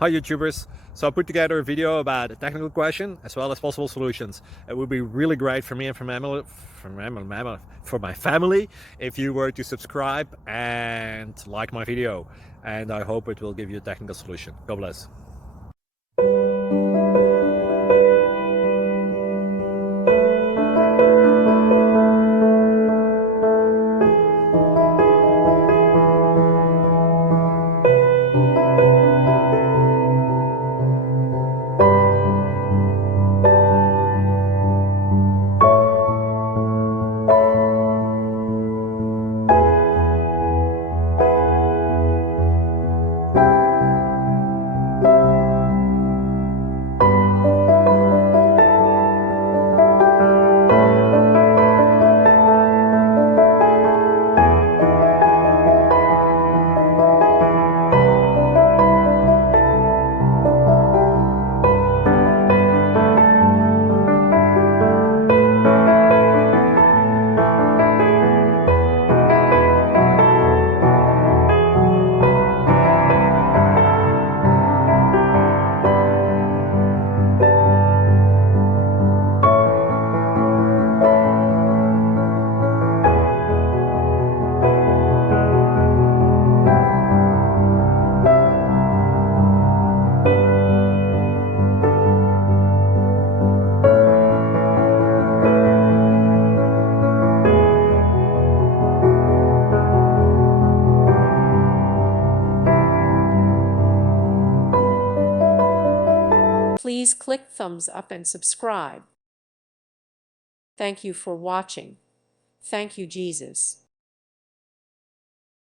Hi YouTubers! So I put together a video about a technical question as well as possible solutions. It would be really great for me and for my family if you were to subscribe and like my video, and I hope it will give you a technical solution. God bless. Please click thumbs up and subscribe. Thank you for watching. Thank you, Jesus.